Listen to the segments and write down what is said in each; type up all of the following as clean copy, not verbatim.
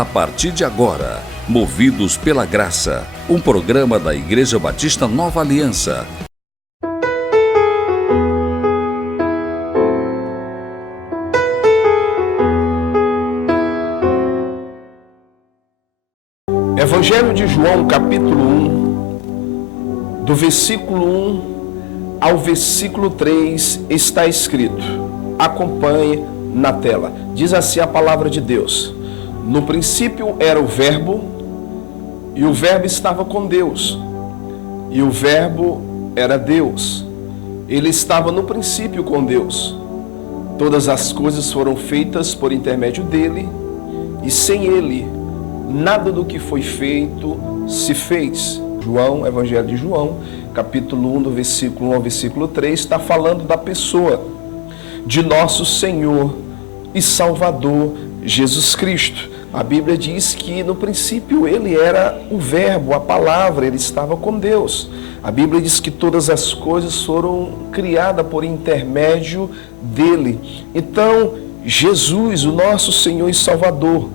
A partir de agora, Movidos pela Graça, um programa da Igreja Batista Nova Aliança. Evangelho de João, capítulo 1, do versículo 1 ao versículo 3, está escrito. Acompanhe na tela. Diz assim a palavra de Deus: no princípio era o Verbo, e o Verbo estava com Deus, e o Verbo era Deus. Ele estava no princípio com Deus. Todas as coisas foram feitas por intermédio dele, e sem ele, nada do que foi feito se fez. João, Evangelho de João, capítulo 1, do versículo 1 ao versículo 3, está falando da pessoa de nosso Senhor e Salvador Jesus Cristo. A Bíblia diz que no princípio ele era o Verbo, a palavra, ele estava com Deus. A Bíblia diz que todas as coisas foram criadas por intermédio dele. Então, Jesus, o nosso Senhor e Salvador,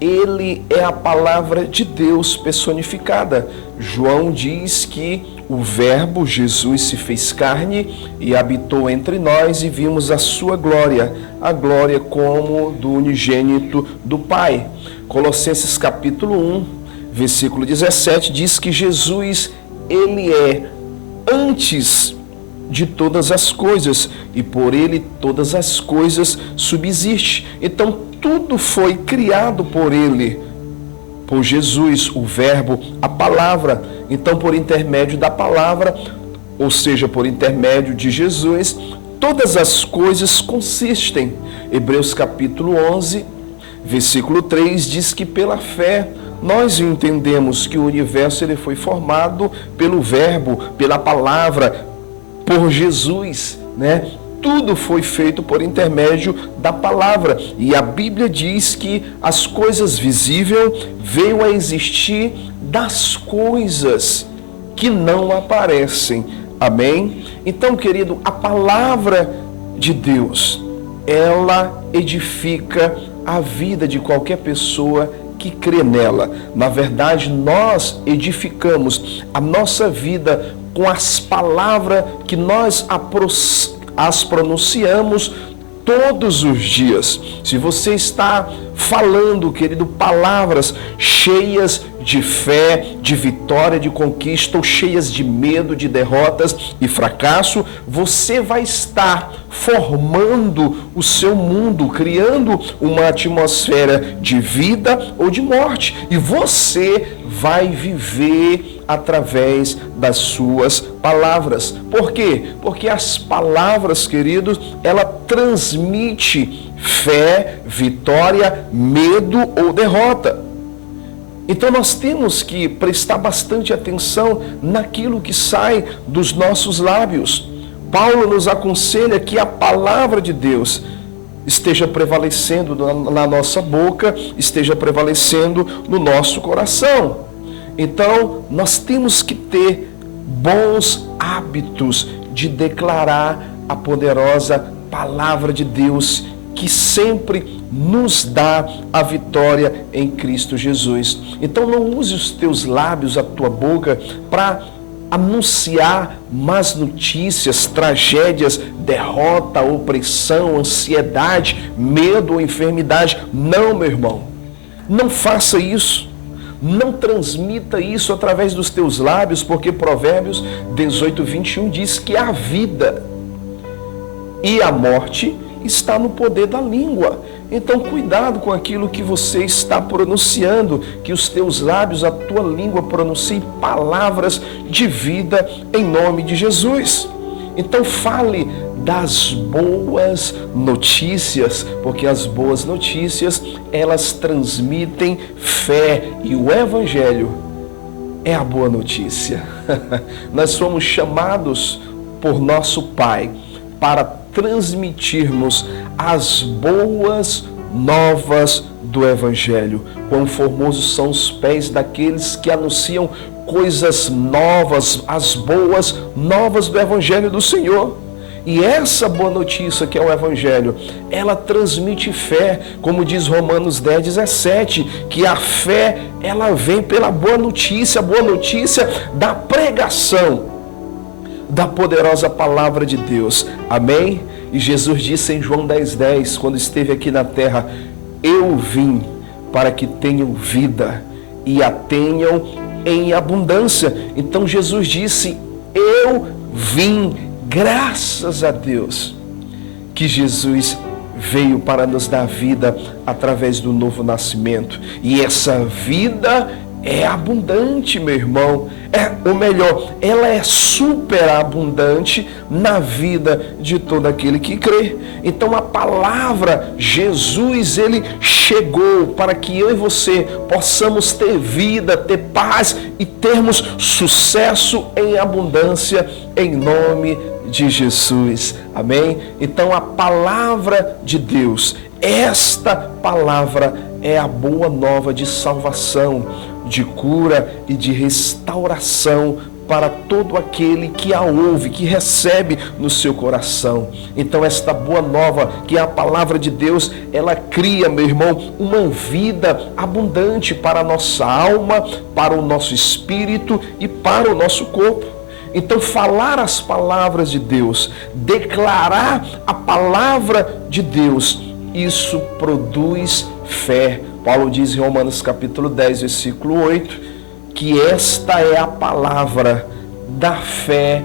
ele é a palavra de Deus personificada. João diz que o Verbo, Jesus, se fez carne e habitou entre nós, e vimos a sua glória, a glória como do unigênito do Pai. Colossenses capítulo 1, versículo 17, diz que Jesus, ele é antes de todas as coisas, e por ele todas as coisas subsistem. Então tudo foi criado por ele, por Jesus, o Verbo, a palavra. Então, por intermédio da palavra, ou seja, por intermédio de Jesus, todas as coisas consistem. Hebreus capítulo 11, versículo 3, diz que pela fé nós entendemos que o universo ele foi formado pelo Verbo, pela palavra, por Jesus, né? Tudo foi feito por intermédio da palavra. E a Bíblia diz que as coisas visíveis veio a existir das coisas que não aparecem. Amém? Então, querido, a palavra de Deus, ela edifica a vida de qualquer pessoa que crê nela. Na verdade, nós edificamos a nossa vida com as palavras que nós as pronunciamos todos os dias. Se você está falando, querido, palavras cheias de fé, de vitória, de conquista, ou cheias de medo, de derrotas e fracasso, você vai estar formando o seu mundo, criando uma atmosfera de vida ou de morte. E você vai viver através das suas palavras. Por quê? Porque as palavras, queridos, ela transmite fé, vitória, medo ou derrota. Então nós temos que prestar bastante atenção naquilo que sai dos nossos lábios. Paulo nos aconselha que a palavra de Deus esteja prevalecendo na nossa boca, esteja prevalecendo no nosso coração. Então nós temos que ter bons hábitos de declarar a poderosa palavra de Deus, que sempre nos dá a vitória em Cristo Jesus. Então não use os teus lábios, a tua boca, para anunciar más notícias, tragédias, derrota, opressão, ansiedade, medo ou enfermidade. Não, meu irmão, não faça isso. Não transmita isso através dos teus lábios, porque Provérbios 18, 21 diz que a vida e a morte está no poder da língua. Então cuidado com aquilo que você está pronunciando, que os teus lábios, a tua língua pronuncie palavras de vida em nome de Jesus. Então fale das boas notícias, porque as boas notícias, elas transmitem fé, e o Evangelho é a boa notícia. Nós somos chamados por nosso Pai para transmitirmos as boas novas do Evangelho. Quão formosos são os pés daqueles que anunciam coisas novas, as boas novas do Evangelho do Senhor. E essa boa notícia, que é o Evangelho, ela transmite fé, como diz Romanos 10:17, que a fé, ela vem pela boa notícia, a boa notícia da pregação da poderosa palavra de Deus. Amém? E Jesus disse em João 10:10, quando esteve aqui na terra: eu vim para que tenham vida e a tenham em abundância. Então Jesus disse: eu vim, graças a Deus que Jesus veio para nos dar vida através do novo nascimento. E essa vida é abundante, meu irmão. Ou melhor, ela é superabundante na vida de todo aquele que crê. Então a palavra, Jesus, ele chegou para que eu e você possamos ter vida, ter paz e termos sucesso em abundância, em nome de Jesus. Amém? Então a palavra de Deus, esta palavra é a boa nova de salvação, de cura e de restauração para todo aquele que a ouve, que recebe no seu coração. Então esta boa nova, que é a palavra de Deus, ela cria, meu irmão, uma vida abundante para a nossa alma, para o nosso espírito e para o nosso corpo. Então falar as palavras de Deus, declarar a palavra de Deus, isso produz fé. Paulo diz em Romanos capítulo 10, versículo 8, que esta é a palavra da fé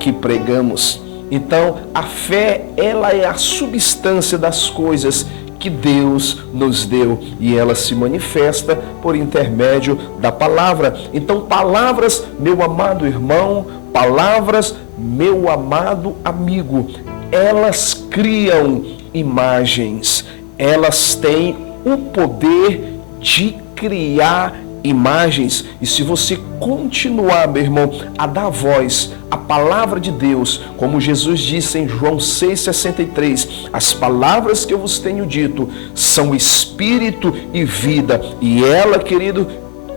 que pregamos. Então, a fé, ela é a substância das coisas que Deus nos deu e ela se manifesta por intermédio da palavra. Então, palavras, meu amado irmão, palavras, meu amado amigo, elas criam imagens, elas têm o poder de criar imagens. E se você continuar, meu irmão, a dar voz à palavra de Deus, como Jesus disse em João 6,63, as palavras que eu vos tenho dito são espírito e vida, e ela, querido,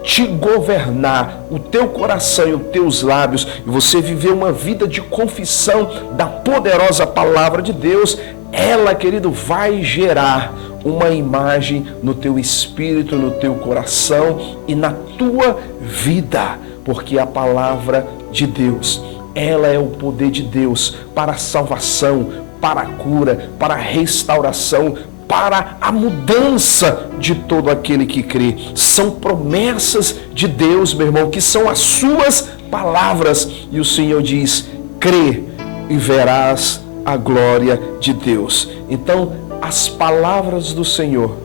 te governar o teu coração e os teus lábios, e você viver uma vida de confissão da poderosa palavra de Deus, ela, querido, vai gerar uma imagem no teu espírito, no teu coração e na tua vida, porque a palavra de Deus, ela é o poder de Deus para a salvação, para a cura, para a restauração, para a mudança de todo aquele que crê. São promessas de Deus, meu irmão, que são as suas palavras. E o Senhor diz: crê e verás a glória de Deus. Então, as palavras do Senhor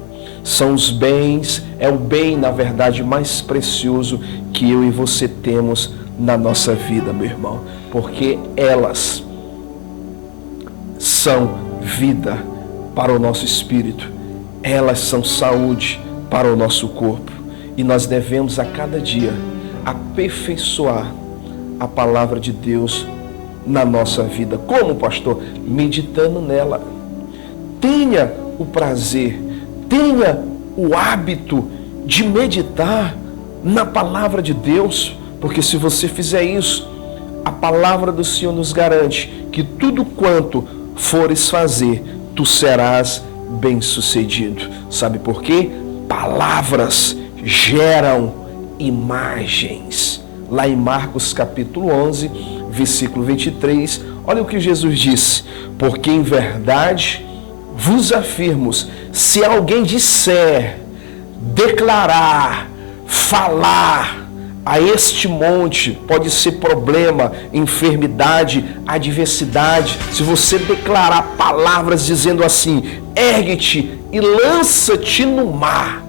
são os bens, é o bem, na verdade, mais precioso que eu e você temos na nossa vida, meu irmão, porque elas são vida para o nosso espírito, elas são saúde para o nosso corpo, e nós devemos a cada dia aperfeiçoar a palavra de Deus na nossa vida. Como, pastor? Meditando nela. Tenha o prazer, tenha o hábito de meditar na palavra de Deus, porque se você fizer isso, a palavra do Senhor nos garante que tudo quanto fores fazer, tu serás bem-sucedido. Sabe por quê? Palavras geram imagens. Lá em Marcos capítulo 11, versículo 23, olha o que Jesus disse: porque em verdade vos afirmo, se alguém disser, declarar, falar a este monte, pode ser problema, enfermidade, adversidade, se você declarar palavras dizendo assim: ergue-te e lança-te no mar,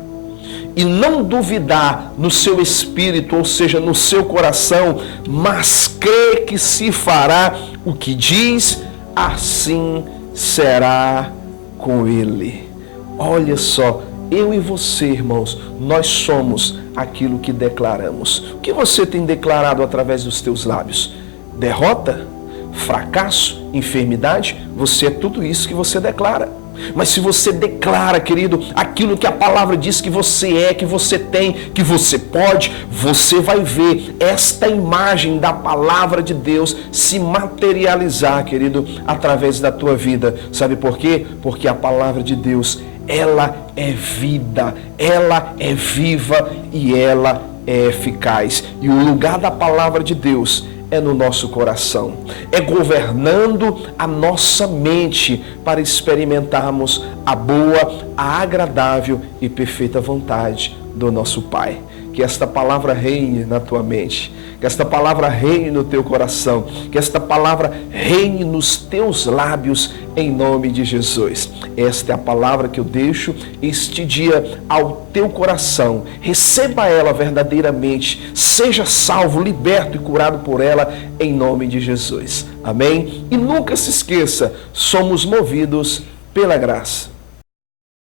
e não duvidar no seu espírito, ou seja, no seu coração, mas crê que se fará o que diz, assim será com ele. Olha só, eu e você, irmãos, nós somos aquilo que declaramos. O que você tem declarado através dos teus lábios? Derrota? Fracasso? Enfermidade? Você é tudo isso que você declara. Mas se você declara, querido, aquilo que a palavra diz que você é, que você tem, que você pode, você vai ver esta imagem da palavra de Deus se materializar, querido, através da tua vida. Sabe por quê? Porque a palavra de Deus, ela é vida, ela é viva e ela é eficaz. E o lugar da palavra de Deus é no nosso coração, é governando a nossa mente para experimentarmos a boa, a agradável e perfeita vontade do nosso Pai. Que esta palavra reine na tua mente, que esta palavra reine no teu coração, que esta palavra reine nos teus lábios, em nome de Jesus. Esta é a palavra que eu deixo este dia ao teu coração. Receba ela verdadeiramente, seja salvo, liberto e curado por ela, em nome de Jesus. Amém? E nunca se esqueça, somos movidos pela graça.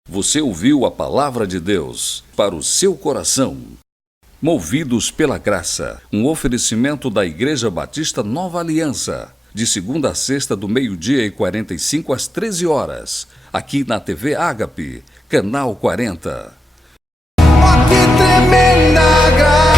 Você ouviu a palavra de Deus para o seu coração. Movidos pela graça, um oferecimento da Igreja Batista Nova Aliança, de segunda a sexta do 12h45 às 13h, aqui na TV Ágape, canal 40. Oh, que tremenda graça!